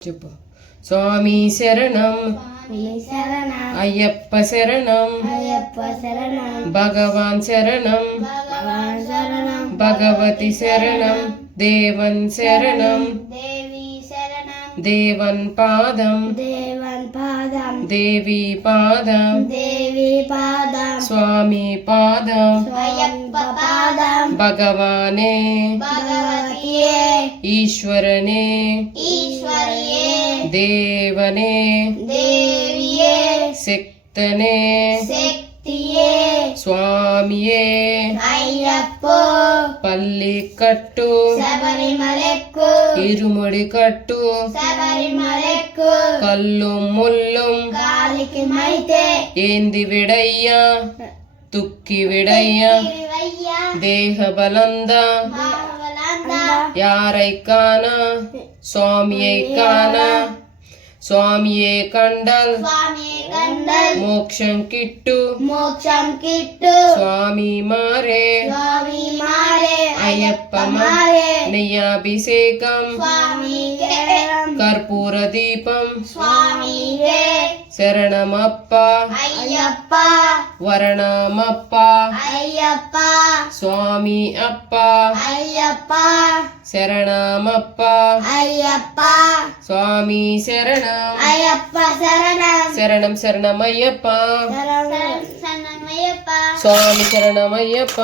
చెప్పు. స్వామి శరణం అయ్యప్ప శరణం భగవాన్ శరణం భగవతి శరణం దేవన్ శరణం దేవన్ పాదం దేవి పాదం స్వామి పాదం భగవానే ఈశ్వరనే దేవనే శక్తనే స్వామియే పల్లి కట్టు ఇరుముడి కట్టు కల్లు ముల్లు ఏంది విడయ్యా తుక్కి విడయ్యా దేహ బలంద యారై కాన స్వామియే కాన స్వామియే కండల్ మోక్షం కిట్టు స్వామి మారే అయ్యప్ప నెయ్యాభిషేకం కర్పూర దీపం శరణమప్ప వరణమప్ప స్వామి అప్ప శరణమప్ప స్వామి శరణం శరణం శరణమయ్యప్ప స్వామి శరణమయ్యప్ప